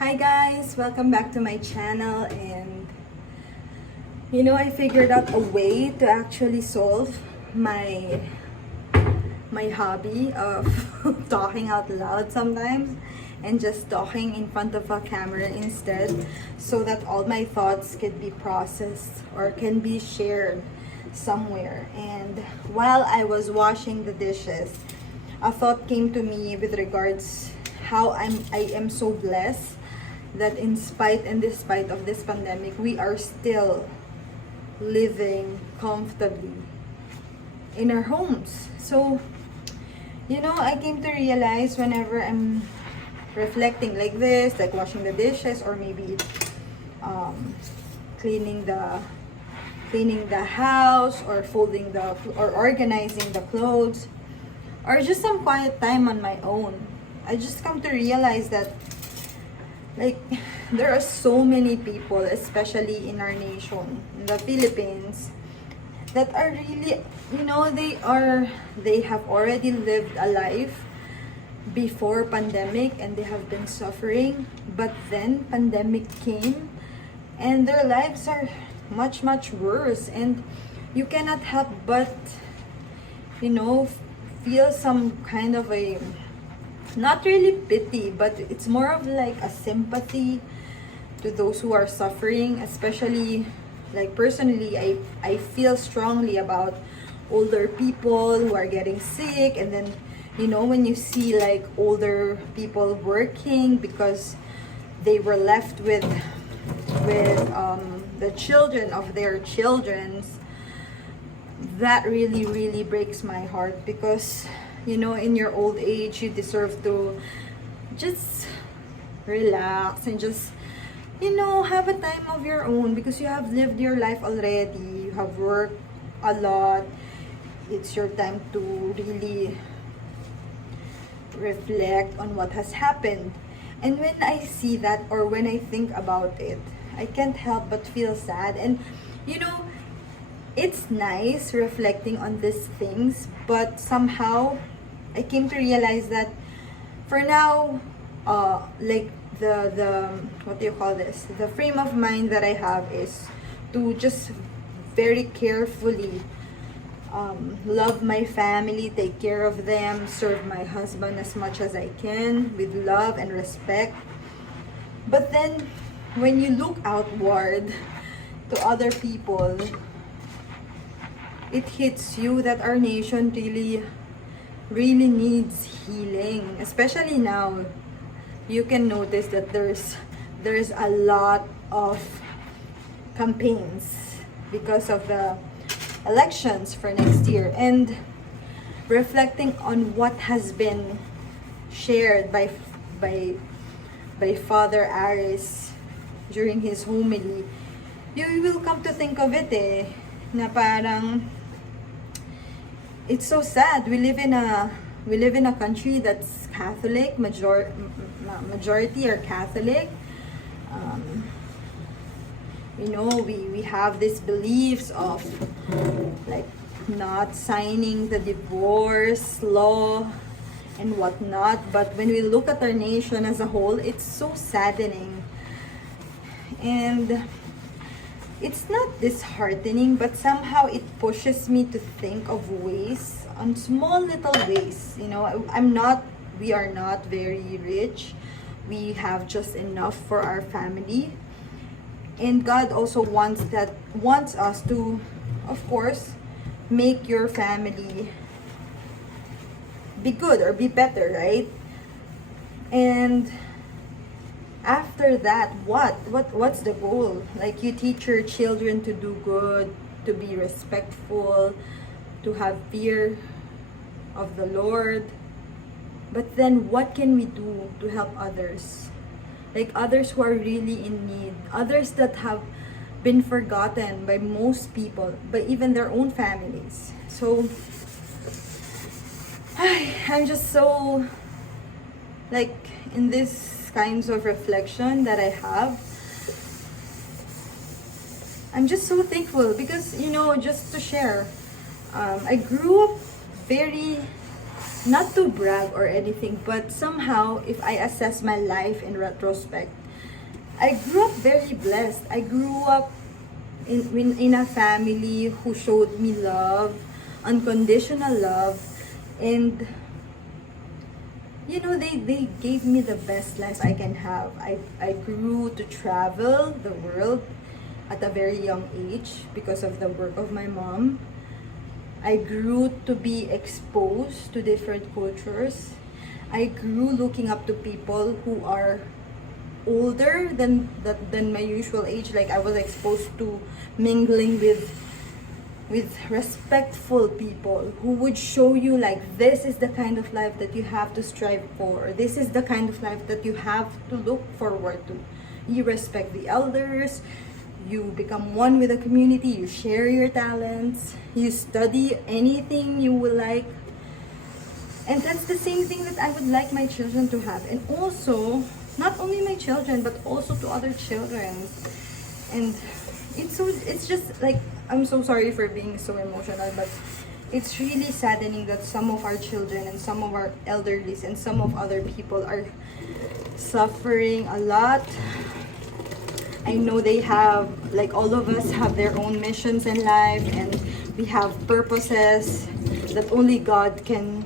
Hi guys, welcome back to my channel. And I figured out a way to actually solve my hobby of talking out loud sometimes and just talking in front of a camera instead, so that all my thoughts can be processed or can be shared somewhere. And while I was washing the dishes, a thought came to me with regards how I am so blessed that in spite and despite of this pandemic, we are still living comfortably in our homes. So, I came to realize whenever I'm reflecting like this, like washing the dishes, or maybe cleaning the house, or folding or organizing the clothes, or just some quiet time on my own, I just come to realize that there are so many people, especially in our nation, in the Philippines, that are really, they have already lived a life before pandemic and they have been suffering, but then pandemic came and their lives are much worse, and you cannot help but feel some kind of a, not really pity, but it's more of like a sympathy to those who are suffering. Especially, like, personally, I feel strongly about older people who are getting sick. And then when you see like older people working because they were left with the children of their children's, that really breaks my heart. Because in your old age, you deserve to just relax and just have a time of your own, because you have lived your life already, you have worked a lot. It's your time to really reflect on what has happened. And when I see that, or when I think about it, I can't help but feel sad. And it's nice reflecting on these things, but somehow I came to realize that for now, like the what do you call this? The frame of mind that I have is to just very carefully love my family, take care of them, serve my husband as much as I can with love and respect. But then when you look outward to other people, it hits you that our nation really needs healing. Especially now, you can notice that there's a lot of campaigns because of the elections for next year. And reflecting on what has been shared by Father Aris during his homily, you will come to think of it, na parang it's so sad. We live in a country that's Catholic, majority are Catholic. We have these beliefs of like not signing the divorce law and whatnot. But when we look at our nation as a whole, it's so saddening. And it's not disheartening, but somehow it pushes me to think of ways, on small little ways. We are not very rich. We have just enough for our family. And God also wants us to, of course, make your family be good or be better, right? And after that, what's the goal? Like, you teach your children to do good, to be respectful, to have fear of the Lord. But then what can we do to help others? Like others who are really in need, others that have been forgotten by most people, by even their own families. So I'm just so, like, in this kinds of reflection that I have, I'm just so thankful because, just to share, I grew up very, not to brag or anything, but somehow, if I assess my life in retrospect, I grew up very blessed. I grew up in a family who showed me love, unconditional love, and they gave me the best life I can have. I grew to travel the world at a very young age because of the work of my mom. I grew to be exposed to different cultures. I grew looking up to people who are older than my usual age. Like, I was exposed to mingling with respectful people who would show you, like, this is the kind of life that you have to strive for. This is the kind of life that you have to look forward to. You respect the elders. You become one with the community. You share your talents. You study anything you would like. And that's the same thing that I would like my children to have. And also, not only my children, but also to other children. And it's just like, I'm so sorry for being so emotional, but it's really saddening that some of our children and some of our elderlies and some of other people are suffering a lot. I know they have, like all of us, have their own missions in life, and we have purposes that only God can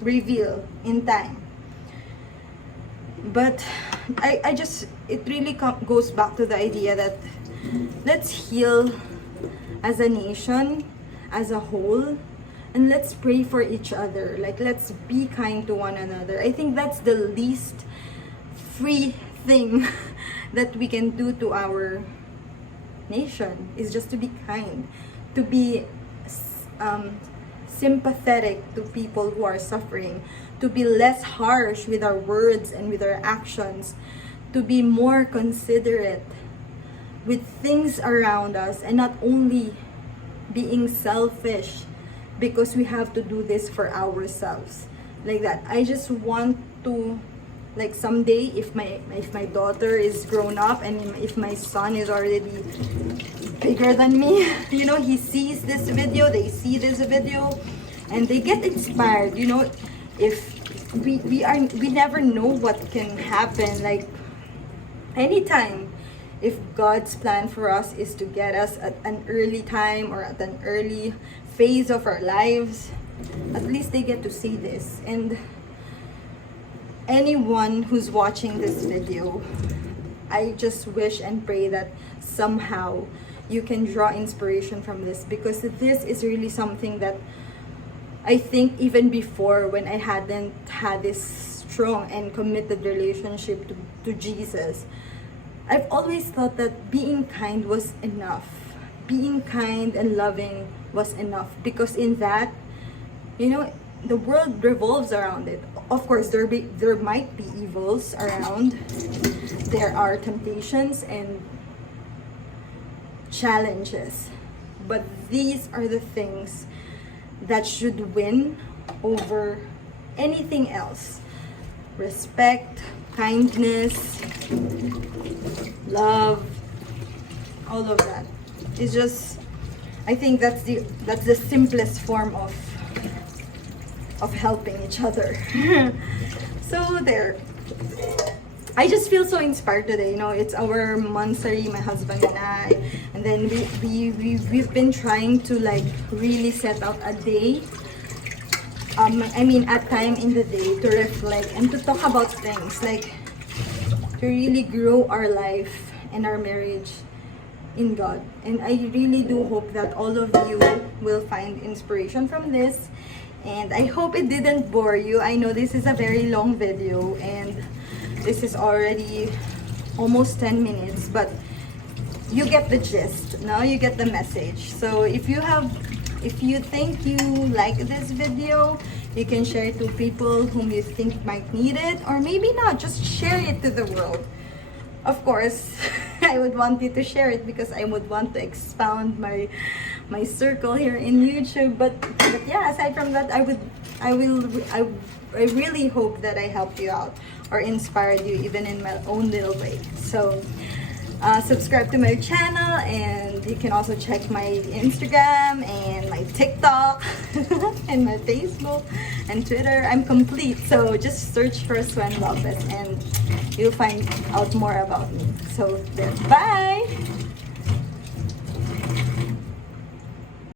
reveal in time. But it really goes back to the idea that let's heal as a nation, as a whole, and let's pray for each other. Like, let's be kind to one another. I think that's the least free thing that we can do to our nation, is just to be kind, to be sympathetic to people who are suffering, to be less harsh with our words and with our actions, to be more considerate with things around us, and not only being selfish because we have to do this for ourselves. Like that. I just want to, like, someday, if my daughter is grown up and if my son is already bigger than me, he sees this video, they see this video, and they get inspired. If we never know what can happen. Like, anytime, if God's plan for us is to get us at an early time or at an early phase of our lives, at least they get to see this. And anyone who's watching this video, I just wish and pray that somehow you can draw inspiration from this, because this is really something that I think even before, when I hadn't had this strong and committed relationship to Jesus, I've always thought that being kind was enough. Being kind and loving was enough, because in that, the world revolves around it. Of course, there might be evils around. There are temptations and challenges. But these are the things that should win over anything else. Respect, kindness, love, all of that. It's just, I think that's the simplest form of helping each other. So there. I just feel so inspired today. It's our monthsary, my husband and I, and then we've been trying to, like, really set out a day. A time in the day to reflect and to talk about things, like, to really grow our life and our marriage in God. And I really do hope that all of you will find inspiration from this. And I hope it didn't bore you. I know this is a very long video, and this is already almost 10 minutes, but you get the gist. Now you get the message. So if you think you like this video, you can share it to people whom you think might need it, or maybe not, just share it to the world. Of course, I would want you to share it because I would want to expound my circle here in YouTube. But yeah, aside from that, I really hope that I helped you out or inspired you, even in my own little way. So subscribe to my channel, and you can also check my Instagram and my TikTok and my Facebook and Twitter. I'm complete, so just search for SWEN Lopez, and you'll find out more about me. So, then, bye!